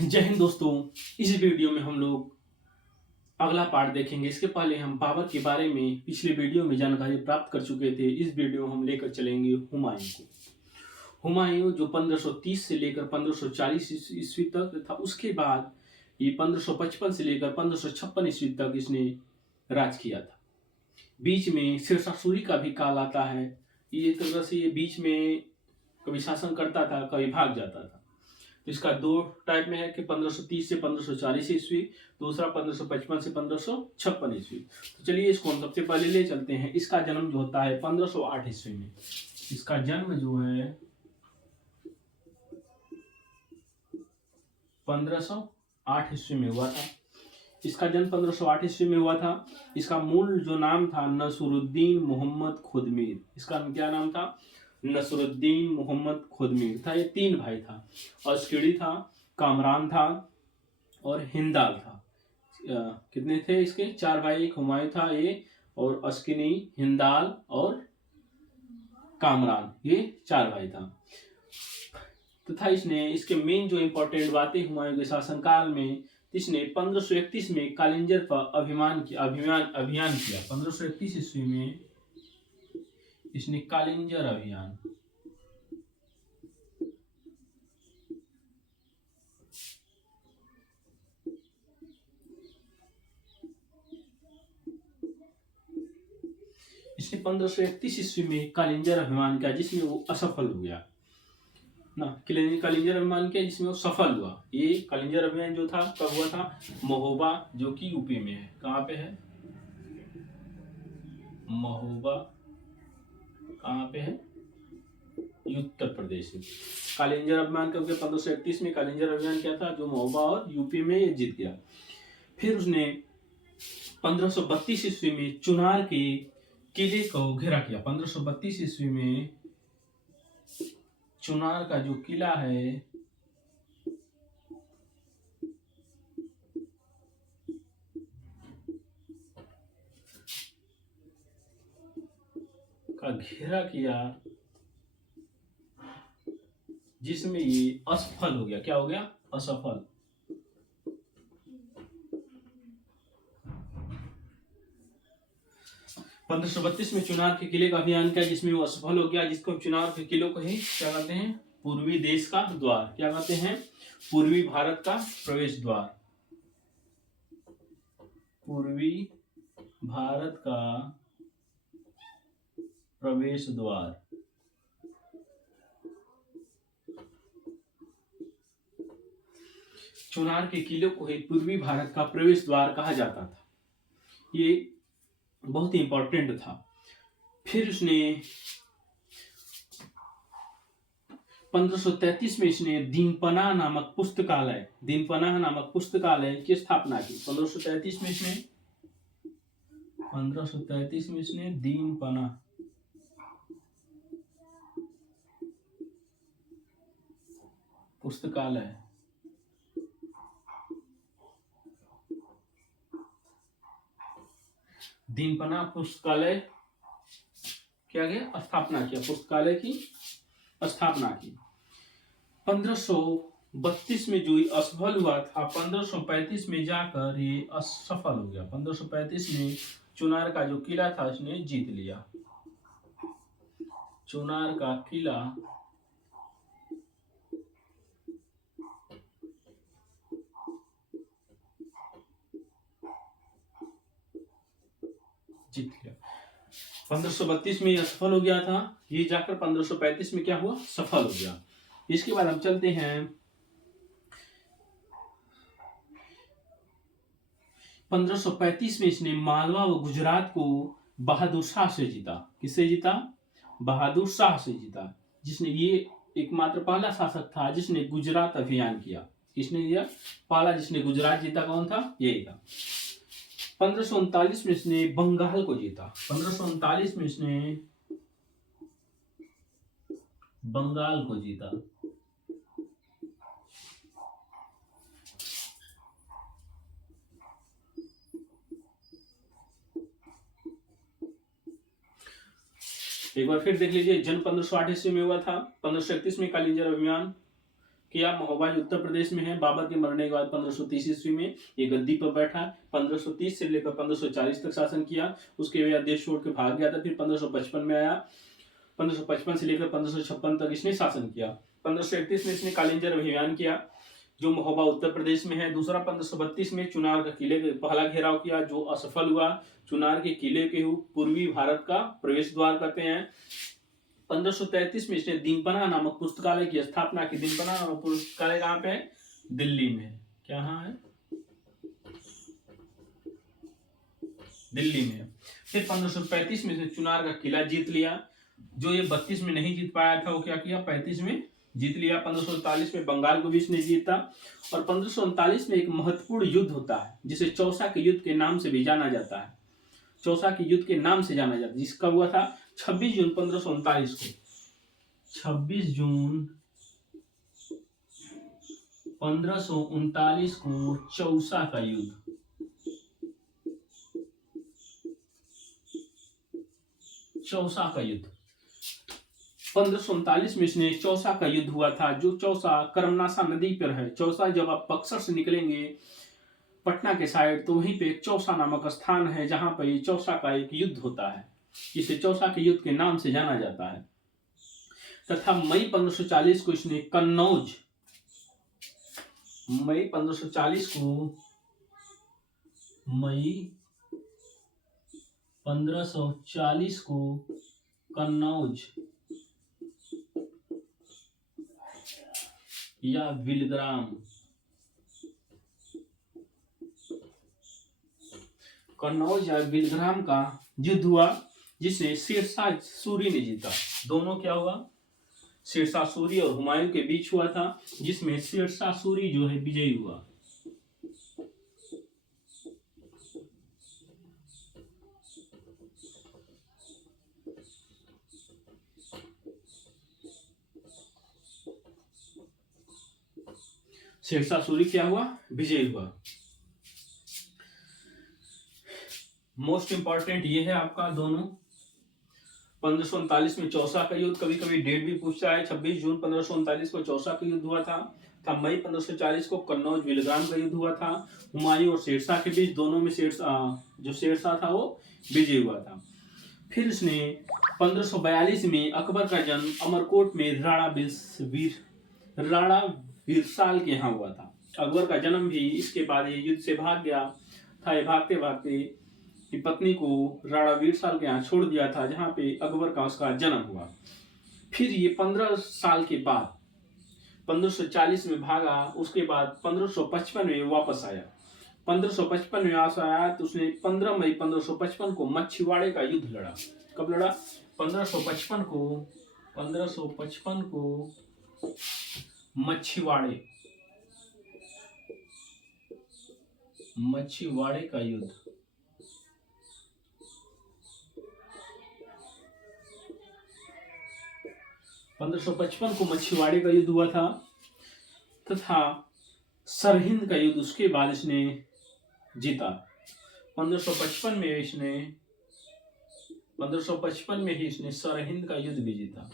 जय हिंद दोस्तों। इस वीडियो में हम लोग अगला पार्ट देखेंगे। इसके पहले हम बाबर के बारे में पिछले वीडियो में जानकारी प्राप्त कर चुके थे। इस वीडियो में हम लेकर चलेंगे हुमायूं को। हुमायूं जो 1530 से लेकर 1540 ईस्वी तक था, उसके बाद ये 1555 से लेकर 1556 ईस्वी तक इसने राज किया था। बीच में शेरशाह सूरी का भी काल आता है। ये एक तरह से ये बीच में कभी शासन करता था, कभी भाग जाता था। तो इसका दो टाइप में है कि 1530 से 1540 ईस्वी, दूसरा 1555 से 1556 ईस्वी। तो चलिए इसको हम सबसे पहले ले चलते हैं। इसका जन्म जो होता है 1508 ईस्वी में। इसका जन्म जो है 1508 ईस्वी में हुआ था। इसका जन्म 1508 ईस्वी में हुआ था। इसका मूल जो नाम था नसरुद्दीन मोहम्मद खुदमीर। इसका क्या नाम था? नसरुद्दीन मोहम्मद खुदमीर था। ये तीन भाई था। अस्किड़ी था, कामरान था और हिंदाल था। कितने थे इसके? चार भाई। एक हुमायूं था ये, और अस्किनी, हिंदाल और कामरान, ये चार भाई था। तथा इसने इसके मेन जो इम्पोर्टेंट बातें हुमायूं के शासनकाल में, इसने 1531 में कालिंजर पर अभियान किया। 1531 ईस्वी में इसने कालिंजर अभियान इसने 1531 ईस्वी में कालिंजर अभियान किया, जिसमें वो असफल हो गया ना। कालिंजर अभियान किया जिसमें वो सफल हुआ। ये कालिंजर अभियान जो था कब हुआ था? महोबा, जो कि यूपी में है। कहाँ पे है? महोबा कहाँ पे है? उत्तर प्रदेश में। कालिंजर अभियान कब गया? 1531 में कालिंजर अभियान क्या था, जो महोबा और यूपी में ये जीत गया। फिर उसने 1532 ईस्वी में चुनार के किले को घेरा किया। 1532 ईस्वी में चुनार का जो किला है का घेरा किया, जिसमें ये असफल हो गया। क्या हो गया? असफल। पंद्रह सौ 32 में चुनार के किले का अभियान किया, जिसमें वो असफल हो गया। जिसको चुनार के किले को ही क्या कहते हैं? पूर्वी देश का द्वार। क्या कहते हैं? पूर्वी भारत का प्रवेश द्वार। पूर्वी भारत का प्रवेश द्वार। चुनार के किले को ही पूर्वी भारत का प्रवेश द्वार कहा जाता था। ये बहुत ही इंपॉर्टेंट था। फिर उसने 1533 में इसने दीनपनाह नामक पुस्तकालय की स्थापना की। 1533 में इसने दीनपनाह पुस्तकालय क्या गया? स्थापना किया। पुस्तकालय की स्थापना की। 1532 में जो असफल हुआ था, 1535 में जाकर ये असफल हो गया। 1535 में चुनार का जो किला था इसने जीत लिया। चुनार का किला जीत लिया। 1532 में असफल हो गया था, ये जाकर 1535 में क्या हुआ? सफल हो गया। इसके बाद हम चलते हैं 1535 में इसने मालवा व गुजरात को बहादुर शाह से जीता। किससे जीता? बहादुर शाह से जीता, जिसने ये एकमात्र पहला शासक था जिसने गुजरात अभियान किया। किसने दिया? पहला जिसने गुजरात जीता कौन था? यही था। 1539 में इसने बंगाल को जीता। 1539 में इसने बंगाल को जीता। एक बार फिर देख लीजिए। जन्म 1508 ईस्वी में हुआ था। 1531 में कालिंजर अभियान, किया। महोबा उत्तर प्रदेश में है। बाबर के मरने के बाद 1530 ईस्वी में ये गद्दी पर बैठा। 1530 से लेकर 1540 तक शासन किया। उसके बाद देश छोड़ के भाग गया था। फिर 1555 में आया। 1555 से लेकर 1556 तक इसने शासन किया। 1531 में इसने कालिंजर अभियान किया जो महोबा उत्तर प्रदेश में है। दूसरा 1532 में चुनार का किले पहला घेराव किया जो असफल हुआ। चुनार के किले के पूर्वी भारत का प्रवेश द्वार कहते हैं। 1533 में इसने दीनपना नामक पुस्तकालय की स्थापना की। दीनपना नामक पुस्तकालय कहाँ पे है? दिल्ली में है। कहाँ है? दिल्ली में। फिर 1535 में इसने चुनार का किला जीत लिया। जो ये 32 में नहीं जीत पाया था वो क्या किया? 35 में जीत लिया। 1547 में बंगाल को भी इसने जीता। और 1539 में एक महत्वपूर्ण युद्ध होता है जिसे चौसा के युद्ध के नाम से भी जाना जाता है। चौसा के युद्ध के नाम से जाना जाता है जिसका हुआ था 26 जून 1539 को। 26 जून 1539 को चौसा का युद्ध। चौसा का युद्ध 1539 में इसने चौसा का युद्ध हुआ था जो चौसा करमनासा नदी पर है। चौसा जब आप बक्सर से निकलेंगे पटना के साइड तो वहीं पे एक चौसा नामक स्थान है जहां पर ये चौसा का एक युद्ध होता है। इसे चौसा के युद्ध के नाम से जाना जाता है। तथा मई 1540 को इसने कन्नौज, मई 1540 को कन्नौज या विलग्राम, कन्नौज या विलग्राम का युद्ध हुआ जिसे शेरशाह सूरी ने जीता। दोनों क्या हुआ? शेरशाह सूरी और हुमायूं के बीच हुआ था जिसमें शेरशाह सूरी जो है विजयी हुआ। शेरशाह सूरी क्या हुआ? विजयी हुआ। मोस्ट इंपॉर्टेंट ये है आपका दोनों। 1539 में चौसा का युद्ध, कभी कभी डेट भी पूछता है। 26 जून 1539 को चौसा का युद्ध हुआ था। मई 1540 को कन्नौज विलग्राम का युद्ध हुआ था हुमायूं और शेरशाह के बीच। दोनों में जो शेरशाह था वो विजयी हुआ था। फिर इसने 1542 में अकबर का जन्म अमरकोट में राणा वीरसाल के यहाँ हुआ था। अकबर का जन्म भी इसके बाद ये युद्ध से भाग गया था। ये भागते भागते की पत्नी को राणा वीरसाल के यहाँ छोड़ दिया था जहाँ पे अकबर का उसका जन्म हुआ। फिर ये 15 साल के बाद 1540 में भागा। उसके बाद 1555 में वापस आया। 1555 में आया तो उसने 15 मई 1555 को मछुआड़े का युद्ध लड़ा। कब लड़ा? 1555 को मछुआड़े का युद्ध। को मछुआड़े का युद्ध हुआ था तथा सरहिंद का युद्ध उसके बाद इसने जीता। 1555 में ही इसने सरहिंद का युद्ध भी जीता।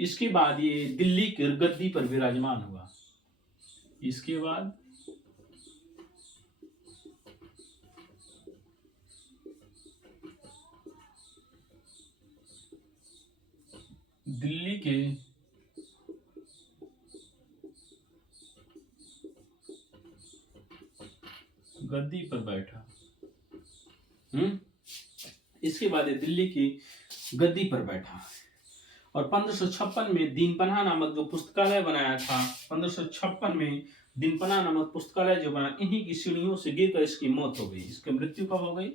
इसके बाद ये दिल्ली की गद्दी पर विराजमान हुआ। इसके बाद दिल्ली के गद्दी पर बैठा। इसके बाद ये दिल्ली की गद्दी पर बैठा और 1556 में दीनपना नामक जो पुस्तकालय बनाया था, 1556 में दीनपना नामक पुस्तकालय जो बना, इन्हीं की सीढ़ियों से गिरकर इसकी मौत हो गई। इसकी मृत्यु कब हो गई?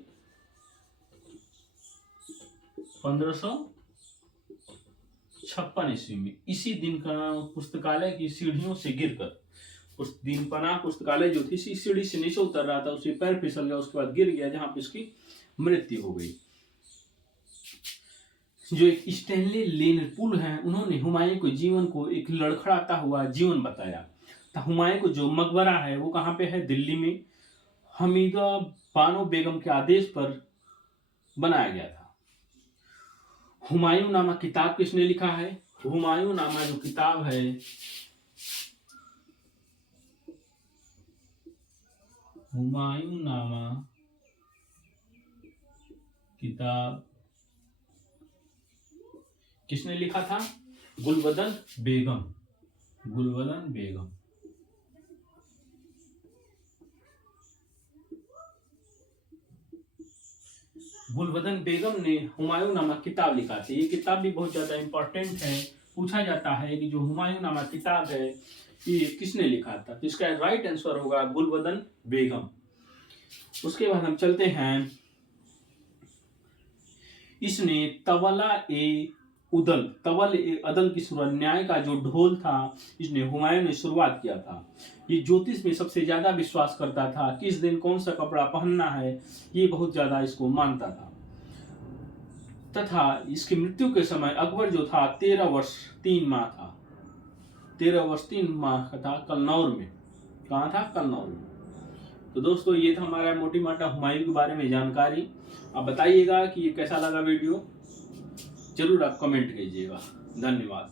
1556 ईस्वी में। इसी दीनपना पुस्तकालय की सीढ़ियों से गिरकर, उस दीनपना पुस्तकालय जो थी इसी सीढ़ी से नीचे उतर रहा था, उसे पैर फिसल गया, उसके बाद गिर गया जहां पे इसकी मृत्यु हो गई। जो एक स्टैनली लेन पुल है, उन्होंने हुमायूं के जीवन को एक लड़खड़ाता हुआ जीवन बताया। तो हुमायूं को जो मकबरा है वो कहाँ पे है? दिल्ली में। हमीदा बानो बेगम के आदेश पर बनाया गया था। हुमायूं नामा किताब किसने लिखा है? हुमायूं नामा जो किताब है, हुमायूं नामा किताब किसने लिखा था? गुलबदन बेगम। गुलबदन बेगम। गुलबदन बेगम ने हुमायूं नामा किताब लिखा था। ये किताब भी बहुत ज्यादा इंपॉर्टेंट है। पूछा जाता है कि जो हुमायूं नामा किताब है ये किसने लिखा था? तो इसका राइट आंसर होगा गुलबदन बेगम। उसके बाद हम चलते हैं, इसने तवला ए अदल की शुरुआत, न्याय का जो ढोल था इसने हुमायूं ने शुरुआत किया था। ये ज्योतिष में सबसे ज्यादा विश्वास करता था, किस दिन कौन सा कपड़ा पहनना है ये बहुत ज्यादा इसको मानता था। तथा इसकी मृत्यु के समय अकबर जो था 13 वर्ष 3 माह था। 13 वर्ष 3 माह का था, कन्नौर में। कहाँ था? कन्नौर में। तो दोस्तों ये था हमारा मोटी माटा हुमायूं के बारे में जानकारी। आप बताइएगा कि ये कैसा लगा वीडियो, जरूर आप कमेंट कीजिएगा। धन्यवाद।